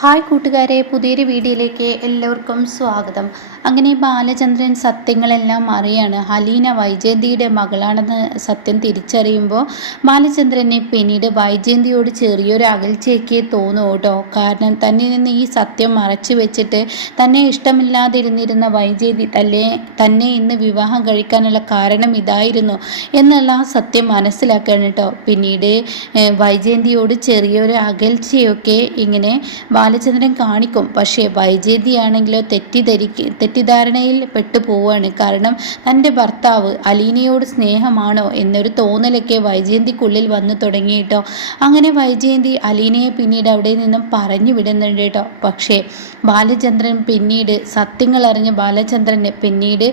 Hi കൂട്ടുകാരെ, പുതിയൊരു വീഡിയോയിലേക്ക് എല്ലാവർക്കും സ്വാഗതം. അങ്ങനെ ബാലചന്ദ്രൻ സത്യങ്ങളെല്ലാം അറിയാണ്. ഹലീന വൈജയന്തിയുടെ മകളാണെന്ന് സത്യം തിരിച്ചറിയുമ്പോൾ ബാലചന്ദ്രനെ പിന്നീട് വൈജയന്തിയോട് ചെറിയൊരു അകൽച്ചയ്ക്ക് തോന്നും കേട്ടോ. കാരണം തന്നിൽ നിന്ന് ഈ സത്യം മറച്ചു വെച്ചിട്ട് തന്നെ ഇഷ്ടമില്ലാതിരുന്നിരുന്ന വൈജയന്തി തന്നെ ഇന്ന് വിവാഹം കഴിക്കാനുള്ള കാരണം ഇതായിരുന്നു എന്നുള്ള ആ സത്യം മനസ്സിലാക്കുകയാണ് കേട്ടോ. പിന്നീട് വൈജയന്തിയോട് ചെറിയൊരു അകൽച്ചയൊക്കെ ഇങ്ങനെ ബാലചന്ദ്രൻ കാണിക്കും. പക്ഷേ വൈജയന്തിയാണെങ്കിലോ തെറ്റിദ്ധാരണയിൽ പെട്ടു പോവുകയാണ്. കാരണം തൻ്റെ ഭർത്താവ് അലീനയോട് സ്നേഹമാണോ എന്നൊരു തോന്നലൊക്കെ വൈജയന്തിക്കുള്ളിൽ വന്നു തുടങ്ങിയിട്ടോ. അങ്ങനെ വൈജയന്തി അലീനയെ പിന്നീട് അവിടെ നിന്നും പറഞ്ഞു വിടുന്നുണ്ട് കേട്ടോ. പക്ഷേ ബാലചന്ദ്രൻ പിന്നീട് സത്യങ്ങൾ അറിഞ്ഞ ബാലചന്ദ്രന് പിന്നീട്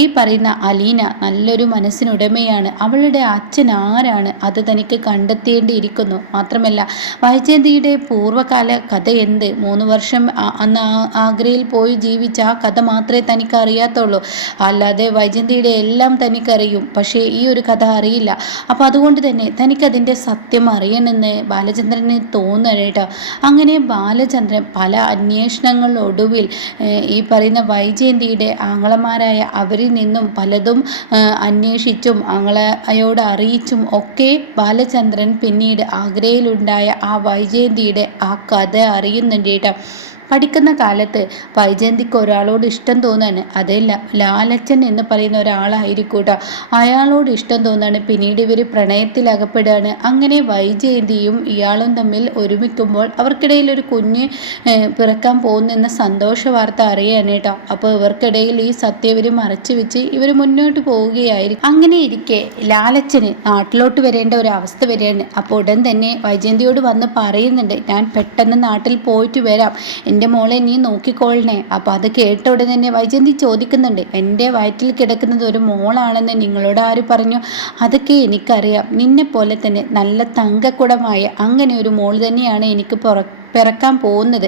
ഈ പറയുന്ന അലീന നല്ലൊരു മനസ്സിനുടമയാണ്, അവളുടെ അച്ഛൻ ആരാണ് അത് തനിക്ക് കണ്ടെത്തേണ്ടിയിരിക്കുന്നു. മാത്രമല്ല വൈജയന്തിയുടെ പൂർവ്വകാല കഥ എന്ത്, 3 വർഷം അന്ന് ആഗ്രയിൽ പോയി ജീവിച്ച ആ കഥ മാത്രമേ തനിക്ക് അറിയാത്തുള്ളൂ. അല്ലാതെ വൈജയന്തിയുടെ എല്ലാം തനിക്കറിയും, പക്ഷേ ഈ ഒരു കഥ അറിയില്ല. അപ്പോൾ അതുകൊണ്ട് തന്നെ തനിക്കതിൻ്റെ സത്യം അറിയണമെന്ന് ബാലചന്ദ്രന് തോന്നണം കേട്ടോ. അങ്ങനെ ബാലചന്ദ്രൻ പല അന്വേഷണങ്ങളൊടുവിൽ ഈ പറയുന്ന വൈജയന്തിയുടെ ആങ്ങളമാരായ അവരിൽ നിന്നും പലതും അന്വേഷിച്ചും ആങ്ങളയോട് അറിയിച്ചും ഒക്കെ ബാലചന്ദ്രൻ പിന്നീട് ആഗ്രയിലുണ്ടായ ആ വൈജയന്തിയുടെ ആ കഥ അറിയുന്നുണ്ട് കേട്ടോ. പഠിക്കുന്ന കാലത്ത് വൈജയന്തിക്ക് ഒരാളോട് ഇഷ്ടം തോന്നാണ്. അത് ലാലച്ചൻ എന്ന് പറയുന്ന ഒരാളായിരിക്കും കേട്ടോ. അയാളോട് ഇഷ്ടം തോന്നാണ്. പിന്നീട് ഇവർ പ്രണയത്തിലകപ്പെടുകയാണ്. അങ്ങനെ വൈജയന്തിയും ഇയാളും തമ്മിൽ ഒരുമിക്കുമ്പോൾ അവർക്കിടയിൽ ഒരു കുഞ്ഞ് പിറക്കാൻ പോകുന്നെന്ന സന്തോഷ വാർത്ത അറിയാണ് കേട്ടോ. അപ്പോൾ ഇവർക്കിടയിൽ ഈ സത്യം ഇവർ മറച്ചു വെച്ച് ഇവർ മുന്നോട്ട് പോവുകയായിരിക്കും. അങ്ങനെ ഇരിക്കെ ലാലച്ചന് നാട്ടിലോട്ട് വരേണ്ട ഒരു അവസ്ഥ വരികയാണ്. അപ്പോൾ ഉടൻ തന്നെ വൈജയന്തിയോട് വന്ന് പറയുന്നുണ്ട്, ഞാൻ പെട്ടെന്ന് നാട്ടിൽ പോയിട്ട് വരാം, എൻ്റെ മോളെ നീ നോക്കിക്കോളണേ. അപ്പോൾ അത് കേട്ട ഉടനെ തന്നെ വൈജയന്തി ചോദിക്കുന്നുണ്ട്, എൻ്റെ വയറ്റിൽ കിടക്കുന്നത് ഒരു മോളാണെന്ന് നിങ്ങളോട് ആര് പറഞ്ഞു? അതൊക്കെ എനിക്കറിയാം. നിന്നെ പോലെ തന്നെ നല്ല തങ്കക്കുടമായ അങ്ങനെ ഒരു മോൾ തന്നെയാണ് എനിക്ക് പിറക്കാൻ പോകുന്നത്.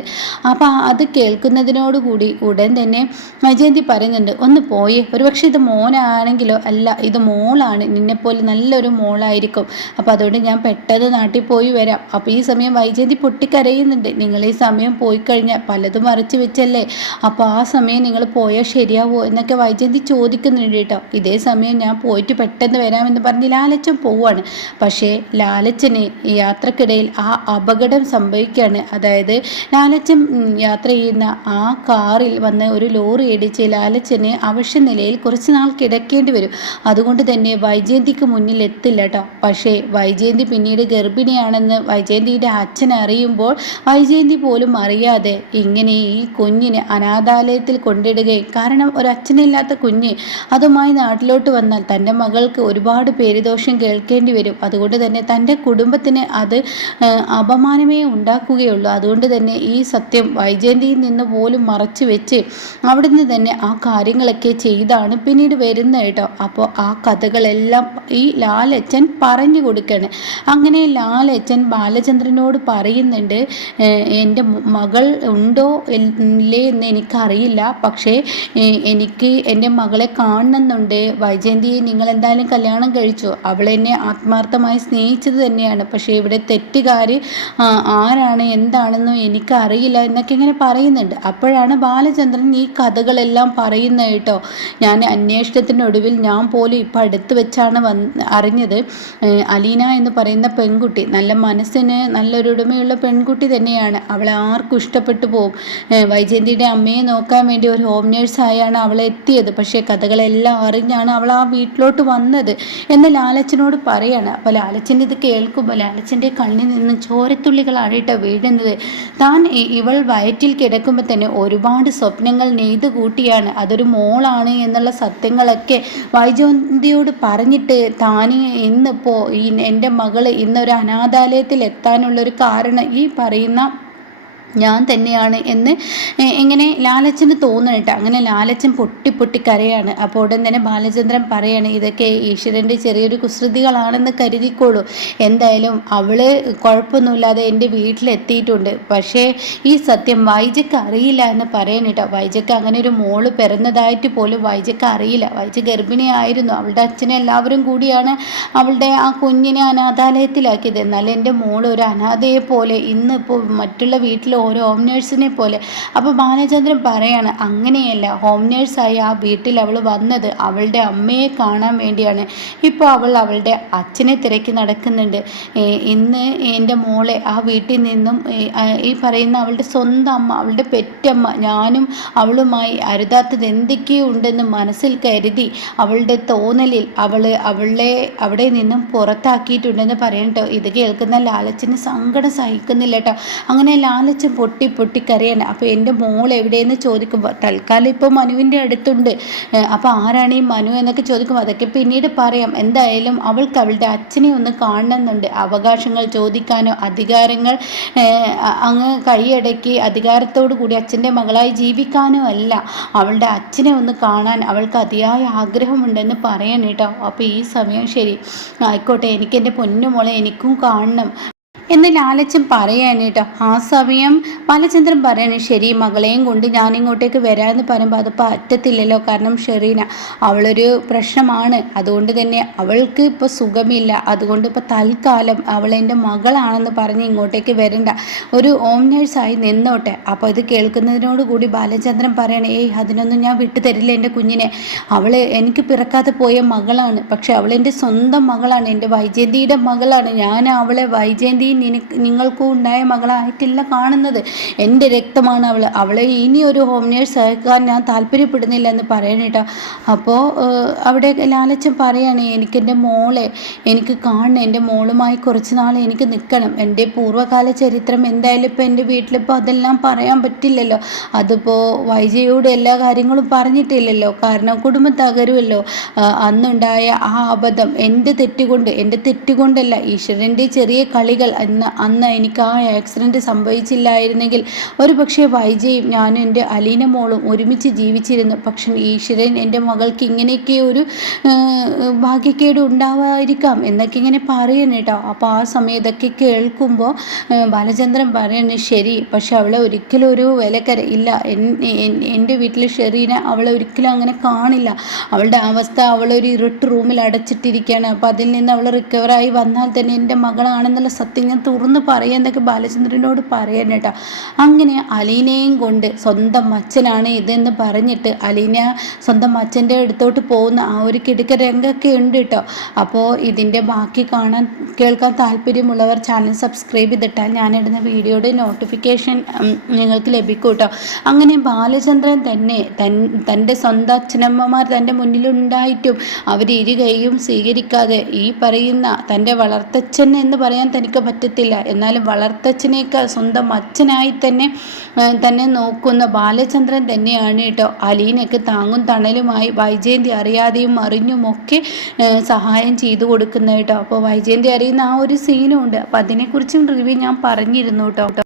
അപ്പോൾ അത് കേൾക്കുന്നതിനോടുകൂടി ഉടൻ തന്നെ വൈജയന്തി പറയുന്നുണ്ട്, ഒന്ന് പോയേ, ഒരുപക്ഷെ ഇത് മോനാണെങ്കിലോ അല്ല, ഇത് മോളാണ്, നിന്നെപ്പോലെ നല്ലൊരു മോളായിരിക്കും. അപ്പോൾ അതുകൊണ്ട് ഞാൻ പെട്ടെന്ന് നാട്ടിൽ പോയി വരാം. അപ്പോൾ ഈ സമയം വൈജയന്തി പൊട്ടിക്കരയുന്നുണ്ട്, നിങ്ങൾ ഈ സമയം പോയി കഴിഞ്ഞാൽ പലതും മറച്ചു വെച്ചല്ലേ, അപ്പോൾ ആ സമയം നിങ്ങൾ പോയാൽ ശരിയാവോ എന്നൊക്കെ വൈജയന്തി ചോദിക്കുന്നുണ്ട് കേട്ടോ. ഇതേ സമയം ഞാൻ പോയിട്ട് പെട്ടെന്ന് വരാമെന്ന് പറഞ്ഞ് ലാലച്ചൻ പോവുകയാണ്. പക്ഷേ ലാലച്ചന് യാത്രക്കിടയിൽ ആ അപകടം സംഭവിക്കുകയാണ്. അതായത് ലാലച്ചൻ യാത്ര ചെയ്യുന്ന ആ കാറിൽ വന്ന് ഒരു ലോറി ഇടിച്ച് ലാലച്ചന് അവശ്യ നിലയിൽ കുറച്ച് നാൾ കിടക്കേണ്ടി വരും. അതുകൊണ്ട് തന്നെ വൈജയന്തിക്ക് മുന്നിൽ എത്തില്ല കേട്ടോ. പക്ഷേ വൈജയന്തി പിന്നീട് ഗർഭിണിയാണെന്ന് വൈജയന്തിയുടെ അച്ഛൻ അറിയുമ്പോൾ വൈജയന്തി പോലും അറിയാതെ ഇങ്ങനെ ഈ കുഞ്ഞിനെ അനാഥാലയത്തിൽ കൊണ്ടിടുകയും, കാരണം ഒരച്ഛനില്ലാത്ത കുഞ്ഞ് അതുമായി നാട്ടിലോട്ട് വന്നാൽ തൻ്റെ മകൾക്ക് ഒരുപാട് പേരുദോഷം കേൾക്കേണ്ടി വരും. അതുകൊണ്ട് തന്നെ തൻ്റെ കുടുംബത്തിന് അത് അപമാനമേ ഉണ്ടാക്കുകയുള്ളൂ. അതുകൊണ്ട് തന്നെ ഈ സത്യം വൈജയന്തിയിൽ നിന്ന് പോലും മറച്ചു വെച്ച് അവിടുന്ന് തന്നെ ആ കാര്യങ്ങളൊക്കെ ചെയ്താണ് പിന്നീട് വരുന്നത് കേട്ടോ. അപ്പോൾ ആ കഥകളെല്ലാം ഈ ലാലച്ചൻ പറഞ്ഞു കൊടുക്കുകയാണ്. അങ്ങനെ ലാലച്ചൻ ബാലചന്ദ്രനോട് പറയുന്നുണ്ട്, എൻ്റെ മകൾ ഉണ്ടോ ഇല്ലേ എന്ന് എനിക്കറിയില്ല, പക്ഷേ എനിക്ക് എൻ്റെ മകളെ കാണണമെന്നുണ്ട്. വൈജയന്തിയെ നിങ്ങൾ എന്തായാലും കല്യാണം കഴിച്ചു, അവളെന്നെ ആത്മാർത്ഥമായി സ്നേഹിച്ചത് തന്നെയാണ്, പക്ഷേ ഇവിടെ തെറ്റുകാർ ആരാണ് എന്താണെന്നും എനിക്കറിയില്ല എന്നൊക്കെ ഇങ്ങനെ പറയുന്നുണ്ട്. അപ്പോഴാണ് ബാലചന്ദ്രൻ ഈ കഥകളെല്ലാം പറയുന്നത് കേട്ടോ. ഞാൻ അന്വേഷണത്തിനൊടുവിൽ ഞാൻ പോലും ഇപ്പം അടുത്ത് വെച്ചാണ് അറിഞ്ഞത്, അലീന എന്ന് പറയുന്ന പെൺകുട്ടി നല്ല മനസ്സിന് നല്ലൊരു ഉടമയുള്ള പെൺകുട്ടി തന്നെയാണ്. അവളെ ആർക്കും ഇഷ്ടപ്പെട്ടു പോകും. വൈജയന്തിയുടെ അമ്മയെ നോക്കാൻ വേണ്ടി ഒരു ഹോം നേഴ്സായാണ് അവളെ എത്തിയത്. പക്ഷേ കഥകളെല്ലാം അറിഞ്ഞാണ് അവൾ ആ വീട്ടിലോട്ട് വന്നത് എന്ന് ലാലച്ചനോട് പറയാണ്. അപ്പോൾ ലാലച്ചൻ ഇത് കേൾക്കുമ്പോൾ ലാലച്ചൻ്റെ കണ്ണിൽ നിന്ന് ചോരത്തുള്ളികളാണ് കേട്ടോ വീഴുന്നത്. താൻ ഇവൾ വയറ്റിൽ കിടക്കുമ്പോൾ തന്നെ ഒരുപാട് സ്വപ്നങ്ങൾ നെയ്തു കൂട്ടിയാണ് അതൊരു മോളാണ് എന്നുള്ള സത്യങ്ങളൊക്കെ വൈജയന്തിയോട് പറഞ്ഞിട്ട് താൻ ഇന്നിപ്പോൾ എൻ്റെ മകൾ ഇന്നൊരു അനാഥാലയത്തിൽ എത്താനുള്ളൊരു കാരണം ഈ പറയുന്ന ഞാൻ തന്നെയാണ് എന്ന് ഇങ്ങനെ ലാലച്ചന് തോന്നണിട്ട്. അങ്ങനെ ലാലച്ചൻ പൊട്ടി കരയാണ്. അപ്പോൾ ഉടൻ തന്നെ ബാലചന്ദ്രൻ പറയാണ്, ഇതൊക്കെ ഈശ്വരൻ്റെ ചെറിയൊരു കുസൃതികളാണെന്ന് കരുതിക്കോളൂ, എന്തായാലും അവള് കുഴപ്പമൊന്നുമില്ലാതെ എൻ്റെ വീട്ടിലെത്തിയിട്ടുണ്ട്. പക്ഷേ ഈ സത്യം വൈജയ്ക്ക് അറിയില്ല എന്ന് പറയാനിട്ടോ. വൈജയ്ക്ക് അങ്ങനെ ഒരു മോള് പിറന്നതായിട്ട് പോലും വൈജയ്ക്ക് അറിയില്ല. വൈജ ഗർഭിണിയായിരുന്നു. അവളുടെ അച്ഛനെ എല്ലാവരും കൂടിയാണ് അവളുടെ ആ കുഞ്ഞിനെ അനാഥാലയത്തിലാക്കിയത്. എന്നാൽ എൻ്റെ മോള് ഒരു അനാഥയെ പോലെ ഇന്നിപ്പോൾ മറ്റുള്ള വീട്ടിൽ ഓരോ ഹോം നേഴ്സിനെ പോലെ. അപ്പോൾ ബാലചന്ദ്രൻ പറയാണ്, അങ്ങനെയല്ല, ഹോം നേഴ്സായി ആ വീട്ടിൽ അവൾ വന്നത് അവളുടെ അമ്മയെ കാണാൻ വേണ്ടിയാണ്. ഇപ്പോൾ അവൾ അവളുടെ അച്ഛനെ തിരക്കി നടക്കുന്നുണ്ട്. ഇന്ന് എൻ്റെ മോളെ ആ വീട്ടിൽ നിന്നും ഈ പറയുന്ന അവളുടെ സ്വന്തം അമ്മ, അവളുടെ പെറ്റമ്മ, ഞാനും അവളുമായി അരുതാത്തത് എന്തൊക്കെയോ ഉണ്ടെന്ന് മനസ്സിൽ കരുതി അവളുടെ തോന്നലിൽ അവളെ അവിടെ നിന്നും പുറത്താക്കിയിട്ടുണ്ടെന്ന് പറയട്ടോ. ഇത് കേൾക്കുന്ന ലാലച്ചന് സങ്കടം സഹിക്കുന്നില്ല കേട്ടോ. അങ്ങനെ ലാലച്ചൻ പൊട്ടി പൊട്ടി കരയാണ്. അപ്പോൾ എൻ്റെ മോൾ എവിടെയെന്ന് ചോദിക്കുമ്പോൾ തൽക്കാലം ഇപ്പോൾ മനുവിൻ്റെ അടുത്തുണ്ട്. അപ്പോൾ ആരാണ് ഈ മനു എന്നൊക്കെ ചോദിക്കുമ്പോൾ അതൊക്കെ പിന്നീട് പറയാം. എന്തായാലും അവൾക്ക് അവളുടെ അച്ഛനെ ഒന്ന് കാണണമെന്നുണ്ട്. അവകാശങ്ങൾ ചോദിക്കാനോ അധികാരങ്ങൾ അങ്ങ് കൈയടക്കി അധികാരത്തോടു കൂടി അച്ഛൻ്റെ മകളായി ജീവിക്കാനോ അല്ല, അവളുടെ അച്ഛനെ ഒന്ന് കാണാൻ അവൾക്ക് അതിയായ ആഗ്രഹമുണ്ടെന്ന് പറയണം കേട്ടോ. അപ്പോൾ ഈ സമയം ശരി ആയിക്കോട്ടെ, എനിക്ക് എൻ്റെ പൊന്നുമോളെ എനിക്കും കാണണം എന്ന് ലാലച്ചൻ പറയാണ് കേട്ടോ. ആ സമയം ബാലചന്ദ്രൻ പറയാണ്, ശരി മകളെയും കൊണ്ട് ഞാനിങ്ങോട്ടേക്ക് വരാമെന്ന് പറയുമ്പോൾ അത് പറ്റത്തില്ലല്ലോ. കാരണം ഷെറീന അവളൊരു പ്രശ്നമാണ്, അതുകൊണ്ട് തന്നെ അവൾക്ക് ഇപ്പോൾ സുഖമില്ല. അതുകൊണ്ട് ഇപ്പോൾ തൽക്കാലം അവളെൻ്റെ മകളാണെന്ന് പറഞ്ഞ് ഇങ്ങോട്ടേക്ക് വരണ്ട, ഒരു ഹോം നേഴ്സായി നിന്നോട്ടെ. അപ്പോൾ ഇത് കേൾക്കുന്നതിനോട് കൂടി ബാലചന്ദ്രൻ പറയണേ, അതിനൊന്നും ഞാൻ വിട്ടു തരില്ല എൻ്റെ കുഞ്ഞിനെ. അവൾ എനിക്ക് പിറക്കാതെ പോയ മകളാണ്, പക്ഷെ അവളെൻ്റെ സ്വന്തം മകളാണ്, എൻ്റെ വൈജയന്തിയുടെ മകളാണ്. ഞാൻ അവളെ വൈജയന്തി നിങ്ങൾക്കും ഉണ്ടായ മകളായിട്ടില്ല കാണുന്നത്, എൻ്റെ രക്തമാണ് അവളെ ഇനി ഒരു ഹോം നേഴ്സ് ആക്കാൻ ഞാൻ താല്പര്യപ്പെടുന്നില്ല എന്ന് പറയണം കേട്ടോ. അപ്പോൾ അവിടെ ലാലച്ചൻ പറയാണ്, എനിക്കെൻ്റെ മോളെ എനിക്ക് കാണണം, എൻ്റെ മോളുമായി കുറച്ച് നാൾ എനിക്ക് നിൽക്കണം. എൻ്റെ പൂർവ്വകാല ചരിത്രം എന്തായാലും ഇപ്പോൾ എൻ്റെ വീട്ടിലിപ്പോൾ അതെല്ലാം പറയാൻ പറ്റില്ലല്ലോ. അതിപ്പോൾ വൈജയോട് എല്ലാ കാര്യങ്ങളും പറഞ്ഞിട്ടില്ലല്ലോ, കാരണം കുടുംബം തകരുമല്ലോ. അന്നുണ്ടായ ആ അബദ്ധം എൻ്റെ തെറ്റുകൊണ്ടല്ല, ഈശ്വരൻ്റെ ചെറിയ കളികൾ. അന്ന് എനിക്ക് ആ ആക്സിഡൻറ്റ് സംഭവിച്ചില്ലായിരുന്നെങ്കിൽ ഒരു പക്ഷേ വൈജയും ഞാനും എൻ്റെ അലീന മോളും ഒരുമിച്ച് ജീവിച്ചിരുന്നു. പക്ഷേ ഈശ്വരൻ എൻ്റെ മകൾക്ക് ഇങ്ങനെയൊക്കെ ഒരു ഭാഗ്യക്കേട് ഉണ്ടാവാതിരിക്കാം എന്നൊക്കെ ഇങ്ങനെ പറയണം കേട്ടോ. അപ്പോൾ ആ സമയം ഇതൊക്കെ കേൾക്കുമ്പോൾ ബാലചന്ദ്രൻ പറയുന്നത് ശരി, പക്ഷെ അവളെ ഒരിക്കലും ഒരു വിലക്കര ഇല്ല. എൻ്റെ വീട്ടിൽ ഷെറീന അവളെ ഒരിക്കലും അങ്ങനെ കാണില്ല. അവളുടെ അവസ്ഥ, അവളൊരു ഇരുട്ട് റൂമിൽ അടച്ചിട്ടിരിക്കുകയാണ്. അപ്പോൾ അതിൽ നിന്ന് അവൾ റിക്കവറായി വന്നാൽ തന്നെ എൻ്റെ മകളാണെന്നുള്ള സത്യം ഞാൻ തുറന്ന് പറയാന്നൊക്കെ ബാലചന്ദ്രനോട് പറയാൻ കേട്ടോ. അങ്ങനെ അലീനയും കൊണ്ട് സ്വന്തം അച്ഛനാണ് ഇതെന്ന് പറഞ്ഞിട്ട് അലീന സ്വന്തം അച്ഛൻ്റെ അടുത്തോട്ട് പോകുന്ന ആ ഒരു കിടുക്ക രംഗമൊക്കെ ഉണ്ട് കേട്ടോ. അപ്പോൾ ഇതിൻ്റെ ബാക്കി കേൾക്കാൻ താല്പര്യമുള്ളവർ ചാനൽ സബ്സ്ക്രൈബ് ചെയ്തിട്ടാൽ ഞാനിടുന്ന വീഡിയോയുടെ നോട്ടിഫിക്കേഷൻ നിങ്ങൾക്ക് ലഭിക്കും കേട്ടോ. അങ്ങനെ ബാലചന്ദ്രൻ തന്നെ തൻ്റെ സ്വന്തം അച്ഛനമ്മമാർ തൻ്റെ മുന്നിലുണ്ടായിട്ടും അവർ ഇരു കൈയും സ്വീകരിക്കാതെ ഈ പറയുന്ന തൻ്റെ വളർത്തച്ഛൻ എന്ന് പറയാൻ തനിക്ക് പറ്റത്തില്ല, എന്നാലും വളർത്തച്ഛനേക്കാൾ സ്വന്തം അച്ഛനായി തന്നെ നോക്കുന്ന ബാലചന്ദ്രൻ തന്നെയാണ് കേട്ടോ അലീനയ്ക്ക് താങ്ങും തണലുമായി വൈജയന്തി അറിയാതെയും അറിഞ്ഞുമൊക്കെ സഹായം ചെയ്തു കൊടുക്കുന്നത് കേട്ടോ. അപ്പോൾ വൈജയന്തി അറിയുന്ന ആ ഒരു സീനും ഉണ്ട്. അപ്പോൾ അതിനെക്കുറിച്ചും റിവ്യൂ ഞാൻ പറഞ്ഞിരുന്നു കേട്ടോ.